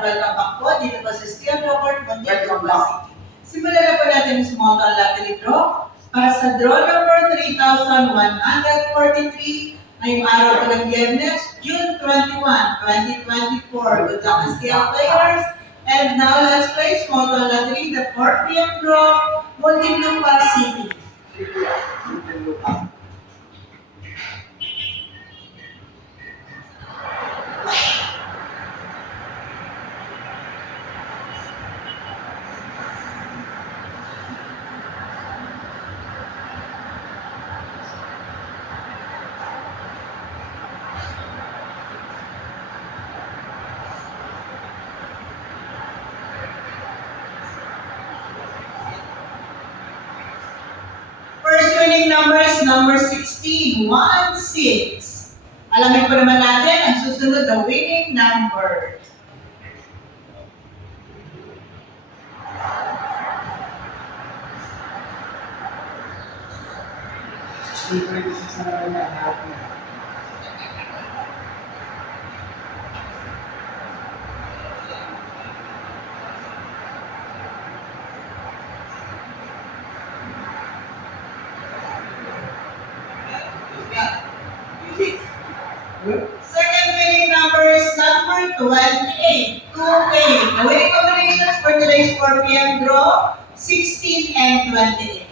welcome back po dito po sa Steel Robert Montiel City. Simulan na po natin yung small town lottery draw. Para sa draw number 3,143, ngayong araw po ng Biyernes, June 21, 2024. Good luck as Steel players. And now let's play small town lottery, the 4 p.m. draw, Muntinlupa City. First winning number is number 16, 1-6. Alamin po naman natin ang susunod na winning number. Second winning number is number 28, 2A. The winning combinations for today's 4 p.m. draw, 16 and 28.